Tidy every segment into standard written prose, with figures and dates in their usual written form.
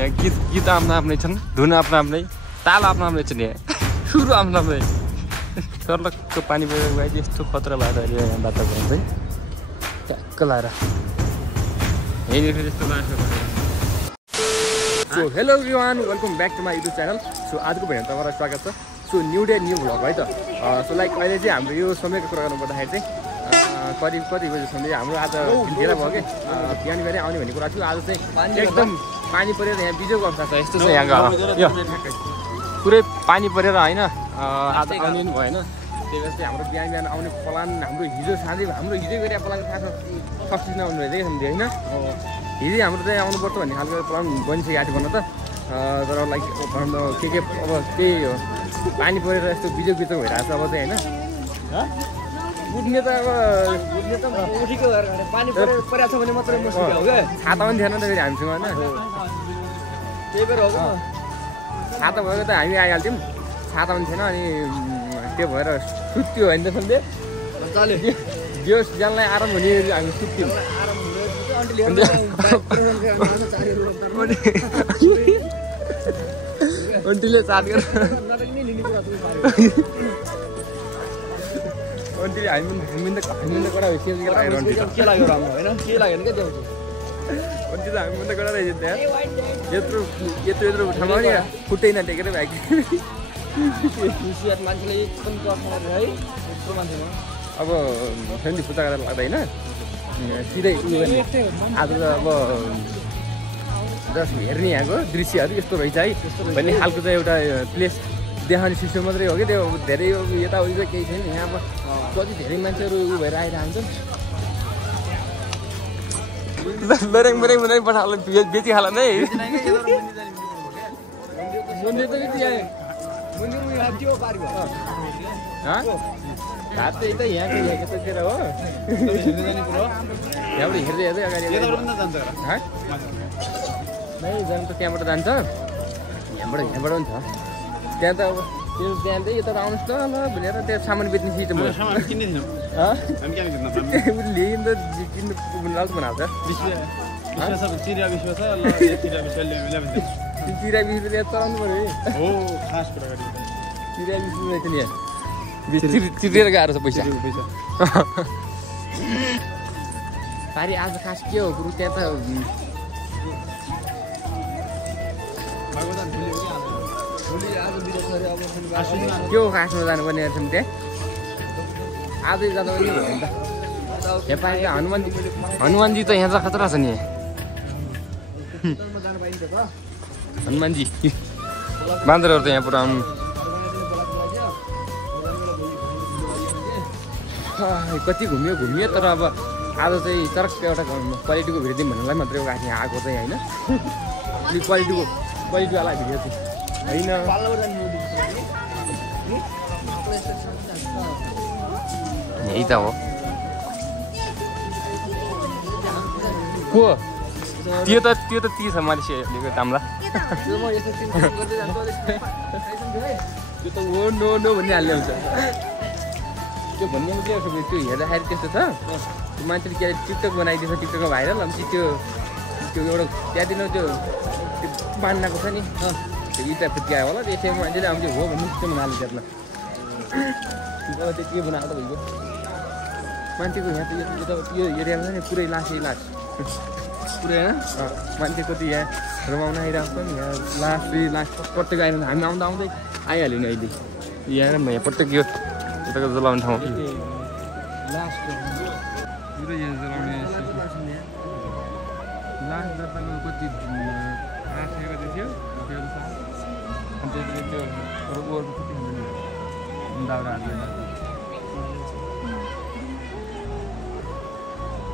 यहाँ गीत आफ्नो आफ्नै छन्, धुन आफ्नो आफ्नै, ताल आफ्नो आफ्नै छन्, यहाँ सुरु आफ्नो आफ्नै। सर्लक्क पानी परेको भए यस्तो खतरा भएर अहिले यहाँ वातावरण चाहिँ ट्याक्क लाएर यहीँनिर यस्तो लाग्छ। So hello everyone, welcome back to my YouTube channel. So आजको भिडियोमा तपाईँलाई स्वागत छ। So new day new vlog है त। सो लाइक अहिले चाहिँ हाम्रो यो समयको कुरा गर्नुपर्दाखेरि चाहिँ कति बजीसम्म हाम्रो आज ढिला भयो कि बिहान आउने भन्ने कुरा थियो। आज चाहिँ एकदम पानी परेर यहाँ बिजोको अवस्था छ। यस्तो छ यहाँ पुरै पानी परेर होइन आज आउने पनि भएन। त्यही भएर चाहिँ हाम्रो बिहान आउने प्लान हाम्रो हिजो गरेर प्लान थाहा छ सक्सेस नहुनु रहेछ सम्झे होइन। हिजो हाम्रो चाहिँ आउनुपर्छ भन्ने खालको प्लान बनिसकेको थियो भन्न त। तर लाइक के अब त्यही हो, पानी परेर यस्तो बिजोक भइरहेको छ अब चाहिँ होइन। बुझ्ने त उठेको पानी परेको छ भने मात्रै मुस्किल हो क्या। छाता पनि थिएन त फेरि हामीसँग होइन। त्यही भएर हो छाता भएको त हामी आइहाल्थ्यौँ, छाता पनि थिएन। अनि त्यो भएर सुत्यो होइन त सन्डे जोस ज्यानलाई आराम हुने हामी सुत्थ्यौँ। अन्टीले चाट गरेर अन्टीले हामी त कडा के लाग्यो राम्रो होइन, के लाग्यो भने क्या त्यो अन्टी त हामी त कडा रहेछ त्यहाँ। यत्रो ठाउँमा नि खुट्टै नटेकेर भाइ मान्छेले एकदम गर्छ है यस्तो मान्छे। अब फ्यामिली पूजा गरेर लाग्दैन सिधै आज त अब जस्ट हेर्ने यहाँको दृश्यहरू यस्तो रहेछ है भन्ने खालको चाहिँ एउटा प्लेस देखाउने सिस्टम मात्रै हो कि त्यो धेरै यताउति चाहिँ केही छैन। यहाँ अब कति धेरै मान्छेहरू उ भएर आइरहन्छन्। लरेङ मरेङ बनाइ पठाउला बेची खाला नै घाट चाहिँ यता यहाँको यतातिर हो। यहाँबाट हेर्दै हेर्दै अगाडि जानु त त्यहाँबाट जान्छ, यहाँबाट पनि छ। त्यहाँ त अब त्यहाँ चाहिँ यता आउनुहोस् न ल भनेर त्यहाँ सामान बेच्ने सिस्टम हो। लिनु त किन्नु पुग्नु बनाएको चिरा विश्व त्यहाँ चलाउनु पऱ्यो चिरा विश्व रहेछ नि यहाँ चिरेर गएर छ पैसा। पारि आज खास के हो कुरो त्यहाँ त के हो खासमा जानुपर्ने रहेछ त्यहाँ आजै जाँदा पनि भयो नि त। यहाँ पारि हनुमानजी त यहाँ त खतरा छ नि। हनुमानजी बाँदरहरू त यहाँ पुरा आउनु कति घुमियो तर अब आज चाहिँ चरक एउटा क्वालिटीको भिडियो दिउँ भन्नलाई मात्रै यहाँ आएको चाहिँ होइन। अलिक क्वालिटीवाला भिडियो चाहिँ होइन। यही त हो को त्यो त ती छ मैले लिएको दामला त्यो त हो नो भन्ने हाल्ने हुन्छ। त्यो भन्ने के हो त्यो हेर्दाखेरि त्यस्तो छ। त्यो मान्छेले के टिकटक बनाइदिन्छ, टिकटकमा भाइरल अनि त्यो एउटा त्यहाँदेखि त्यो बान्नाको छ नि त्यो इटा फुत्कायो होला त्यसैमा मान्छेले आउँछ हो भन्ने त्यो बनाले त्यसलाई त्यो के बनाएको त भइगयो मान्छेको यहाँ त यो एरियामा छ नि पुरै लास पुरै होइन। मान्छे कति यहाँ रमाउन आइरहेको छ नि यहाँ लास प्रत्येक आइरहन्छ। हामी आउँदै आइहाल्यो नि अहिले यहाँ प्रत्येक यो यताको जलाउने ठाउँ कति थियो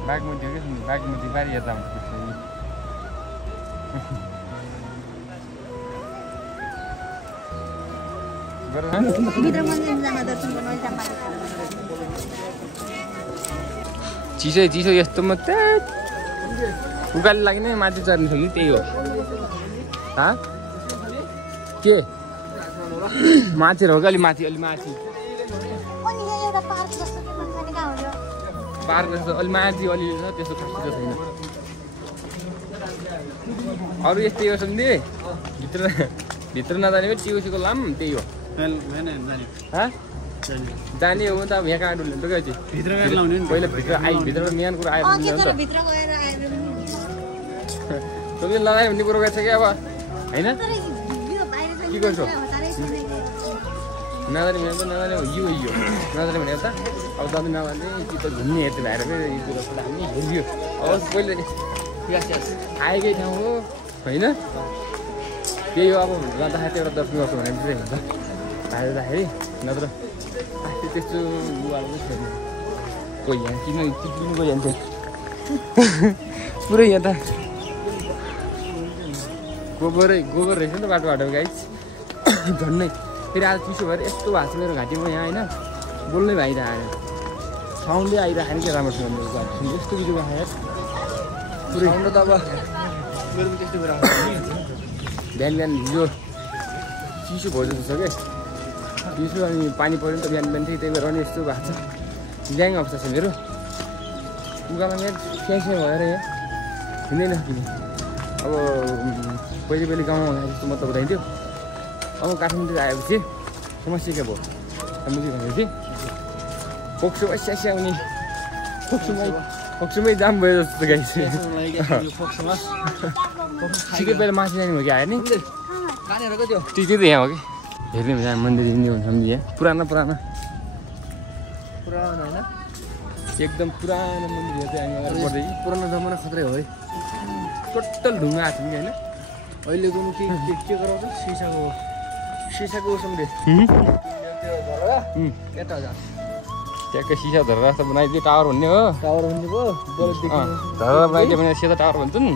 बागमती हो कि बागमती बारी यता आउँछ चिसो यस्तो मात्रै उकाली लाग्ने माथि चढ्ने छ कि त्यही हो। के माथि हो कि अलि माथि पार्क जस्तो अलि माथि अलि छ त्यस्तो खास छैन। अरू यस्तै हो सम्झे भित्र नजाने पनि टिओसीको लाम त्यही हो जाने हो भने त अब यहाँ कहाँ डुल्ने त पहिला भित्र मेन कुरा आयो तँले लगायो भन्ने कुरो गर्छ कि अब होइन के गर्छौ नजाने भने त नजाने हो यो नजाने भने त अब तपाईँ नजाने कि त घुम्ने हेर्दै भएर फेरि यो कुरो हामी हेरियो अब पहिले आएकै ठाउँ हो होइन त्यही हो अब लाँदाखेरि एउटा दर्शन गर्छु भने चाहिँ हुन्छ भाइदाखेरि नत्र त्यस्तो लुगाहरू चाहिँ छैन कोही यहाँ किन गइहाल्छ पुरै यहाँ त गोबर रहेछ नि त बाटो गाइस झन्नै फेरि आज चिसो भएर यस्तो भएको छ मेरो घाँटीमा यहाँ होइन बोल्नै भइरहेको साउन्डै आइरहेको नि क्या राम्रोसँग मेरो यस्तो बिजुवा खायो पुरै साउन्ड त अब मेरो पनि त्यस्तो कुरा बिहान हिजो चिसो भयो जस्तो छ क्या चिसो अनि पानी पऱ्यो नि त बिहान थिएँ त्यही भएर पनि यस्तो भएको छ ल्याङ अवस्था छ मेरो उकालो मेरो स्याङ भएर यहाँ हिँड्दै नसकिने अब पहिले गाउँमा हुँदाखेरि जस्तो मतलब हुँदैन अब काठमाडौँ आएपछि समस्या के भयो समस्या भनेपछि फोक्सोमा स्यास्या हुने फोक्सोमै जाम भयो जस्तो गाइस ठिकै पहिला माथि जाने हो कि आयो नि ठिकै त यहाँ हो कि हेर्ने भने मन्दिर हिँड्ने हुन्छ सम्झि यहाँ पुरानो होइन एकदम पुरानो मन्दिर चाहिँ हामी पर्दै पुरानो जमाना खत्रै हो है टोटल ढुङ्गा आएको छ कि होइन अहिलेको के गराउँछ सिसाको उसम्ले ट्याक्कै सिसा धरेर जस्तो बनाइदियो टावर भन्ने हो टावर भन्ने भयो धरेर बनाइदियो भने सेतो टावर भन्छ नि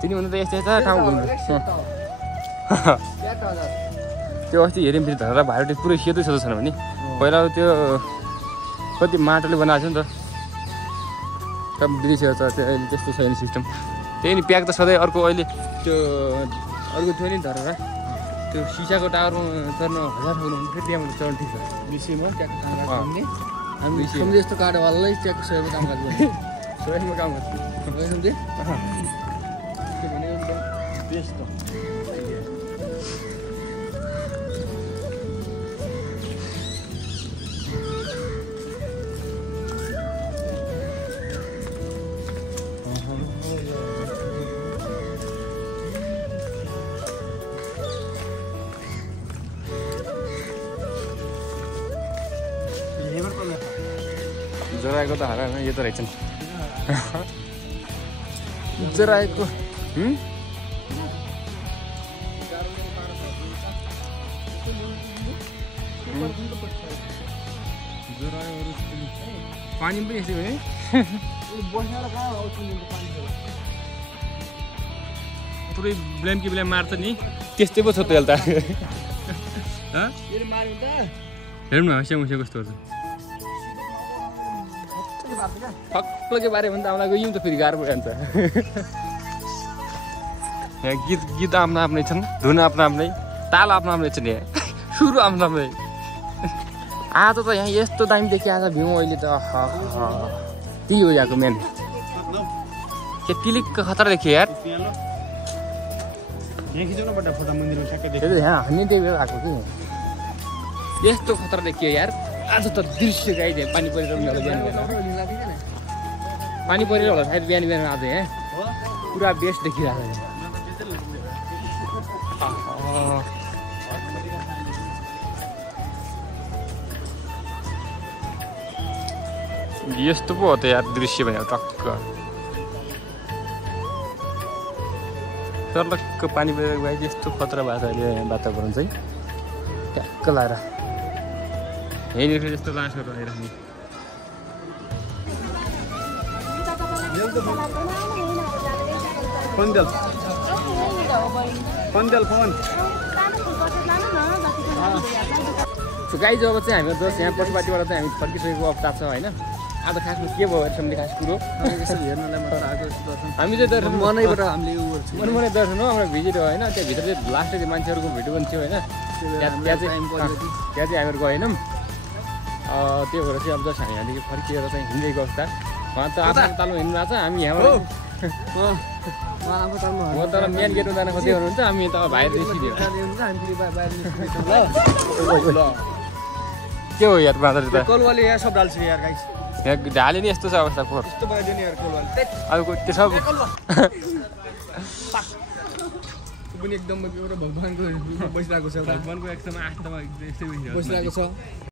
तिनी भन्दा त यस्तो ठाउँ घुम्नु त्यो अस्ति हेऱ्यौँ फेरि धरेर भाइरटी पुरै सेतै छैन भने पहिला त्यो कति माटोले बनाएको छ नि त बिर्सिएको छ त्यो अहिले त्यस्तो छैन सिस्टम त्यही नि प्याक त सधैँ अर्को अहिले त्यो अर्को थियो नि धरेर त्यो सिसाको टावरमा चढ्न 1000 ठुलो फेरि त्यहाँबाट चढ्नु ठिक छ विषयमा हामी सम्झे यस्तो काठवाललाई ट्याक्क सहयोगमा काम गर्छ सहयोगमा काम गर्छ सम्झे के भनेको बेस्ट त जराएको त हारा यो त रहेछ नि जराएको पानी पनि यस्तै हो पुरै ब्लेम कि ब्लेम मार्छ नि त्यस्तै पो छ त यसले त हेरौँ न हँसिया मुसिया कस्तो हुन्छ फक्लके बारे भने त आउँदा गयौँ त फेरि गाह्रो भइहाल्छ यहाँ गीत आफ्नो आफ्नै छन् धुन आफ्नो आफ्नै ताल आफ्नो आफ्नै छन् यहाँ सुरु आफ्नो आफ्नै आज त यहाँ यस्तो दामी देखिया आज भ्यू अहिले त त्यही हो यहाँको मेन के तिलिक्क खतरा देखियो यार यहाँ हामी त्यही भएर आएको कि यस्तो खतरा देखियो यार आज त दृश्य गाइदियो पानी परेर बिहान पानी परेर होला सायद बिहान आज यहाँ पुरा बेस्ट देखिरहेको छ यस्तो पो हो त यार दृश्य भनेको टक्क टक्क पानी परेर गए यस्तो खतरा भएको छ अहिले वातावरण चाहिँ ट्याक्क लाएर यहीँनिर फेरि यस्तो लासहरू आइराख्ने गाई जब चाहिँ हामी जस्ट यहाँ पछिबाटबाट चाहिँ हामी फर्किसकेको अवस्था छ होइन आज खासमा के भयो सम्झे खास कुरो हेर्नलाई मात्र आएको हामी चाहिँ दर्शन मनैबाट हामीले मनै दर्शन हो हाम्रो भिजिट हो होइन त्यहाँभित्र चाहिँ लास्ट चाहिँ मान्छेहरूको भिडियो पनि थियो होइन त्यहाँ चाहिँ हामीहरू गएनौँ त्यो भएर चाहिँ अब जस्ट हामी यहाँदेखि फर्किएर चाहिँ हिँडेको अवस्था उहाँ त आफ्नो तालमा हिँड्नु भएको छ हामी यहाँबाट म तर मेन गेटमा जान खोज्दै हुनुहुन्छ हामी त बाहिर निस्किदियो के हो यार बाँदर त कोलवाली यहाँ सब डाल्छ यार गाइस यहाँ ढाले नि यस्तो छ अवस्था फोहोर यस्तो बनाइदियो नि यार कोलवाली अब त्यो सब पनि एकदम एउटा भगवानको बसिरहेको छ भगवानको एकदम आस्थामा बसिरहेको छ